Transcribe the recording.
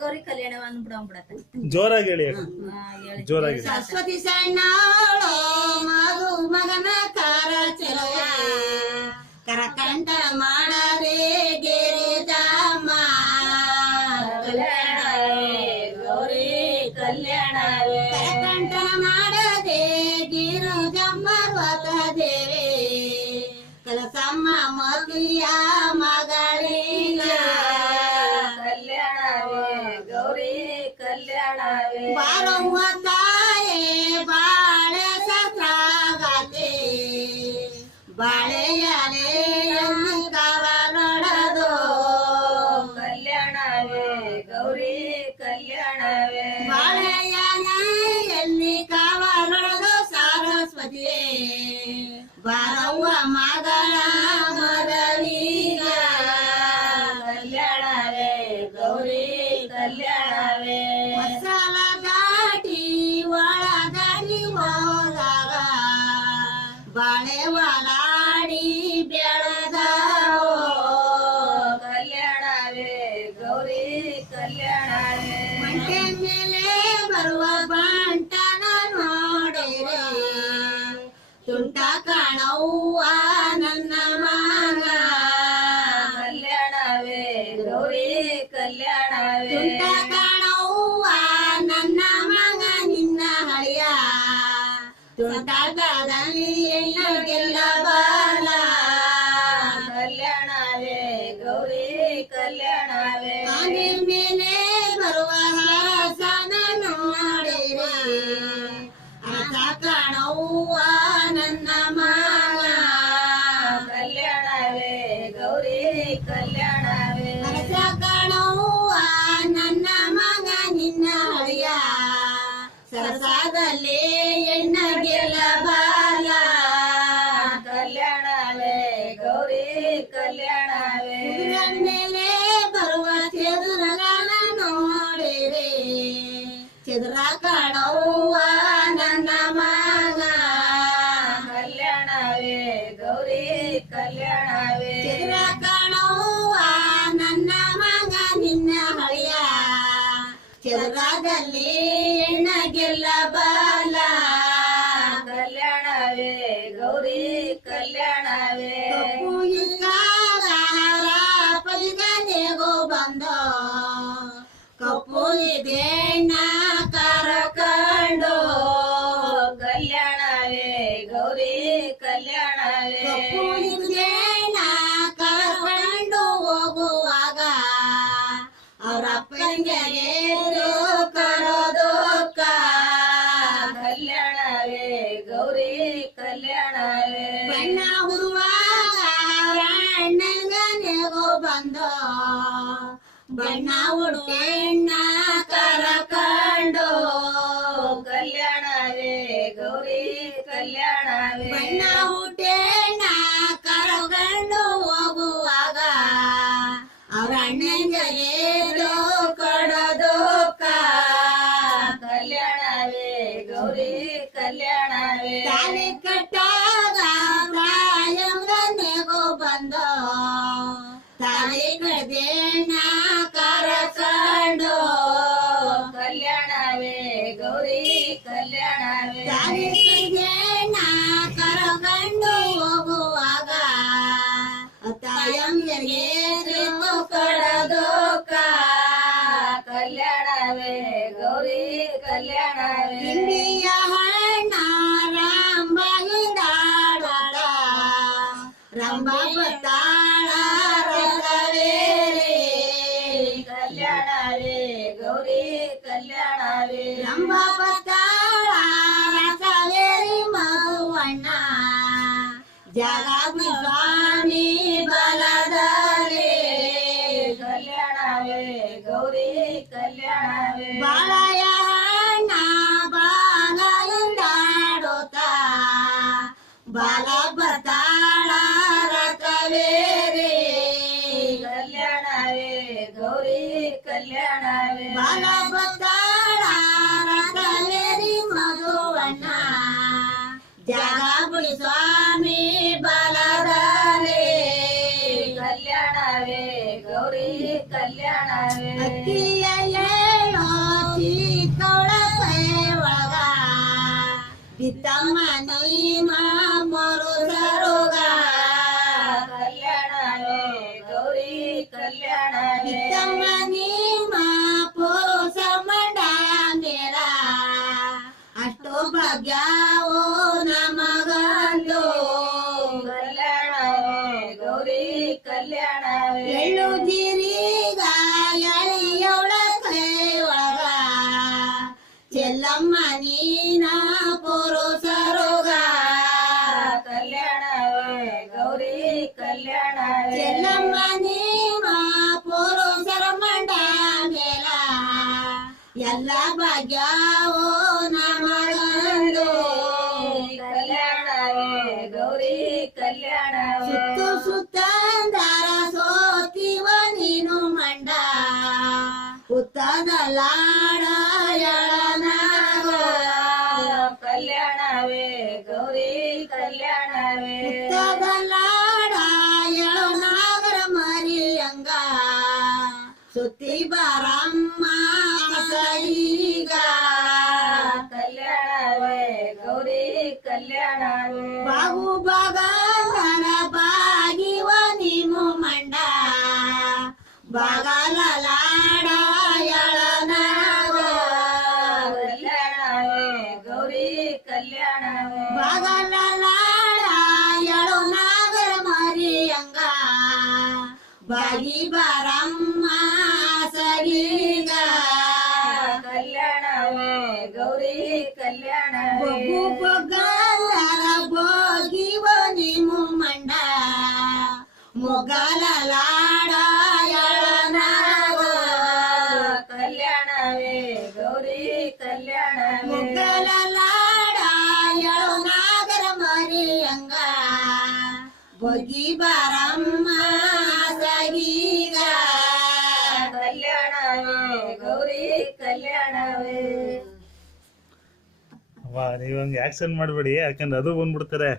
ಗೌರಿ ಕಲ್ಯಾಣ ಅಂದ್ಬಿಡತ್ತೆ ಜೋರಾಗಿ ಹೇಳಿ ಜೋರಾಗಿ. ಸರಸ್ವತಿ ಸಣ್ಣವಳು ಮಗು ಮಗನ ಕಾರ ಚೆಲುವ ಕರಕಂಠ ಮಾಡದೆ ಗಿರಿಜಮ್ಮ ಗೌರಿ ಕಲ್ಯಾಣವೇ ಕರಕಂಠ ಮಾಡದೆ ಗಿರಿಜಮ್ಮ ದೇವಿ ಕಲಸಮ್ಮ ಮದುವೆಯ ಮಗಳಿಗ ಕಲ್ಯಾಣವೇ ಗೌರಿ ಕಲ್ಯಾಣವೇ ಬಾರವ್ವ ತಾಯೇ ಬಾಳೆ ಸತ್ರಾಗತೆ ಬಾಳೆಯಲೆಯನ್ನು ಕವರೊಡದು ಕಲ್ಯಾಣವೇ ಗೌರಿ ಕಲ್ಯಾಣವೇ ಬಾಳೆಯಲೆಯಲ್ಲಿ ಕವರೊಡದು ಸರಸ್ವತಿಯೇ ಬಾರವ್ವ ಮಗಳ ಮದವೀಗ ಕಲ್ಯಾಣವೇ ಗೌರಿ ಕಲ್ಯಾಣವೇ ಮಸಾಲ ದಾಟಿ ಒಳ ದಾಟಿ ಹೋದಾಗ ಬಾಳೆ ಒಲಾಡಿ ಬೆಳೆದವೋ ಕಲ್ಯಾಣವೇ ಗೌರಿ ಕಲ್ಯಾಣವೇ ಮಂಟೆ ಮೇಲೆ ಬರುವ ಬಂಟನ ನೋಡಿರೆ ತುಂಟ ಕಾಣವ್ವ ನನ್ನ ಮಗ ಕಲ್ಯಾಣವೇ ಗೌರಿ ಕಲ್ಯಾಣವೇ ತುಂಟ ಕಾಣವ್ವ ನನ್ನ ಮಗ ನಿನ್ನ ಹಳಿಯ ತುಂಟಾಟದಲ್ಲಿ ಗೆಲ್ಲಬಲ್ಲ ಕಲ್ಯಾಣವೇ ಗೌರಿ ಕಲ್ಯಾಣವೇ ಮನೆ ಮೇಲೆ ಬರುವ ಹಾಸನ ನೋಡಿರೆ ಅರ್ಥ ಕಾಣವ್ವ ನನ್ನ ಮಗ ಕಲ್ಯಾಣವೇ ಗೌರಿ ಕಲ್ಯಾಣವೇ ಅರ್ಥ ಕಾಣವ್ವ ನನ್ನ ಮಗ ನಿನ್ನ ಹಳಿಯ ಸರಸಾದಲ್ಲಿ ಎಣ್ಣ ಗೆಲ್ಲಬಲ್ಲ ಕಲ್ಯಾಣವೇ ಗೌರಿ ಕಲ್ಯಾಣವೇ ಮೇಲೆ ಬರುವ ಚದುರಗಳ ನೋಡಿರೆ ಚದುರ ಕಾಣವ್ವ ನನ್ನ ಮಗ ಕಲ್ಯಾಣವೇ ಗೌರಿ ಕಲ್ಯಾಣವೇ ಚದುರ ಕಾಣವ್ವ ನನ್ನ ಮಗ ನಿನ್ನ ಹಳಿಯ ಚದುರದಲ್ಲಿ ಎಣ್ಣ ಗೆಲ್ಲಬಲ್ಲ ಕಲ್ಯಾಣವೇ ಗೌರಿ ಕಲ್ಯಾಣವೇ ಕಪ್ಪು ಇದ್ದಾಗ ಪದಿಗನೆಗೋ ಬಂದ ಕಪ್ಪು ಇದೇಣ್ಣ ಕರಕಂಡು ಕಲ್ಯಾಣವೇ ಗೌರಿ ಕಲ್ಯಾಣವೇ ಕಪ್ಪು ಇದೇಣ್ಣ ಕರಕಂಡು ಹೋಗುವಾಗ ಅವರಪ್ಪನಿಗೆ ಕರೋದೋಕ ಕಲ್ಯಾಣವೇ ಗೌರಿ ಕಲ್ಯಾಣವೇ ಬಣ್ಣ ಹುಡುವಾಗ ಅಣ್ಣನಿಗನೆಗೋ ಬಂದ ಬಣ್ಣ ಹುಡುಗೆಣ್ಣ ಕರಕಂಡು ಕಲ್ಯಾಣವೇ ಗೌರಿ ಕಲ್ಯಾಣವೇ ಬಣ್ಣ ಹುಟ್ಟೆಣ್ಣ ಕರಕಂಡು ಹೋಗುವಾಗ ಅವ್ರ ಅಣ್ಣನಿಗೆ ಕೊಡೋದೋಕ ಕಲ್ಯಾಣವೇ ಗೌರಿ ಕಲ್ಯಾಣವೇ ತಾಲಿ ಕಟ್ಟಾಗ ಪ್ರಾಯಂಗನೆಗೋ ಬಂದ ತಾಲಿ ಕಡ್ದೇಣ್ಣ ಕರಕಂಡು ಕಲ್ಯಾಣವೇ ಗೌರಿ ಕಲ್ಯಾಣವೇ ತಾಲಿ ಕಡ್ದೇಣ್ಣ ಕರಕಂಡು ಹೋಗುವಾಗ ತಾಯಂಗರಿಗೆ ಕೊಡೋದೋಕ ಕಲ್ಯಾಣವೇ ಗೌರಿ ಕಲ್ಯಾಣವೇ ಇಂಡಿಯ ಹಣ್ಣ ರಂಬಾಗಿಡಾಡೋದ ರಂಬ ಬತ್ತಾಳ ರಥವೇರಿ ಕಲ್ಯಾಣವೇ ಗೌರಿ ಕಲ್ಯಾಣವೇ ರಂಬ ಬತ್ತಾಳ ರಥವೇರಿ ಮಗುವಣ್ಣ ಜಗದ್ಗುರು ಸ್ವಾಮಿ ಬಲದಲ್ಲಿ ಕಲ್ಯಾಣವೇ ಗೌರಿ ಕಲ್ಯಾಣವೇ ಬಾಳಯ ಹಣ್ಣ ಬಾಲಯುಂಡಾಡೋತ ಬಾಲ ಬತ್ತಾಳ ರಥವೇರಿ ಕಲ್ಯಾಣವೇ ಗೌರಿ ಕಲ್ಯಾಣವೇ ಬಾಲ ಬತ್ತಾಳ ರಥವೇರಿ ಮಗುವಣ್ಣ ಜಗದ್ಗುರು ಸ್ವಾಮಿ ಬಲದಲ್ಲಿ ಕಲ್ಯಾಣವೇ ಗೌರಿ ಕಲ್ಯಾಣವೇ ಅಕ್ಕಿಯ ಇತ್ತಮ್ಮ ನೀಮ ಮರು ಸರೋಗ ಕಲ್ಯಾಣವೇ ಗೌರಿ ಕಲ್ಯಾಣವೇ ಇತ್ತಮ್ಮ ನೀಮ ಪುರುಷ ಮಂಡ ಮೇರ ಅಷ್ಟು ಭಾಗ್ಯವೋ ನಮಗಂದು ಕಲ್ಯಾಣವೇ ಗೌರಿ ಕಲ್ಯಾಣವೇ ಎಳ್ಳು ಜೀರಿಗ ಎಳೆಯೋಳ ಕೈ ಒಳಗ ಚೆಲ್ಲಮ್ಮ ನೀನ ಪುರುಷರೋಗ ಕಲ್ಯಾಣವೇ ಗೌರಿ ಕಲ್ಯಾಣವೇ ಚೆಲ್ಲಮ್ಮ ನೀನ ಪುರುಷರ ಮಂಡ ಮೇಲ ಎಲ್ಲ ಭಾಗ್ಯವೋ ನಮಗಂದು ಕಲ್ಯಾಣವೇ ಗೌರಿ ಕಲ್ಯಾಣವೇ ಸುತ್ತು ಸುತ್ತಂದರ ಸೋತಿವ ನೀನು ಮಂಡ ಉತ್ತದ ಲಾಡ ಎಳನಾಗ ಕಲ್ಯಾಣವೇ ಗೌರಿ ಕಲ್ಯಾಣವೇ ಉತ್ತದ ಲಾಡ ಎಳನಾಗರ ಮರಿಯಂಗ ಸುತ್ತಿ ಬಾರಮ್ಮ ಸೈಗ ಕಲ್ಯಾಣವೇ ಗೌರಿ ಕಲ್ಯಾಣವೇ ಬಾಗು ಬಾಗನ ಬಾಗಿವ ನೀವು ಮಂಡ ಬಾಗಲ ಲಾಡ ಎಳನಾಗ ಕಲ್ಯಾಣವೇ ಗೌರಿ ಕಲ್ಯಾಣವೇ ಬಾಗಲ ಲಾಡ ಎಳನಾಗರ ಮರಿಯಂಗ ಬಾಗಿ ಬಾರಮ್ಮ ಸರಿಗ ಕಲ್ಯಾಣವೇ ಗೌರಿ ಕಲ್ಯಾಣವೇ ಬೊಗ್ಗು ಬೊಗ್ಗಲರ ಬೋಗಿವ ನೀವು ಮಂಡ ಮೊಗಲ ಲಾಡ ಎಳನಾಗ ಕಲ್ಯಾಣವೇ ಗೌರಿ ಕಲ್ಯಾಣವೇ ಮೊಗಲ ಲಾಡ ಎಳನಾಗರ ಮರಿಯಂಗ ಬೊಗಿ ಬಾರಮ್ಮ ಸರಿಗ ಕಲ್ಯಾಣವೇ ಗೌರಿ ಕಲ್ಯಾಣವೇ ವಾ ನೀವ್ ಹಂಗೆ ಆಕ್ಷನ್ ಮಾಡ್ಬೇಡಿ ಯಾಕಂದ್ರೆ ಅದು ಬಂದ್ಬಿಡ್ತಾರೆ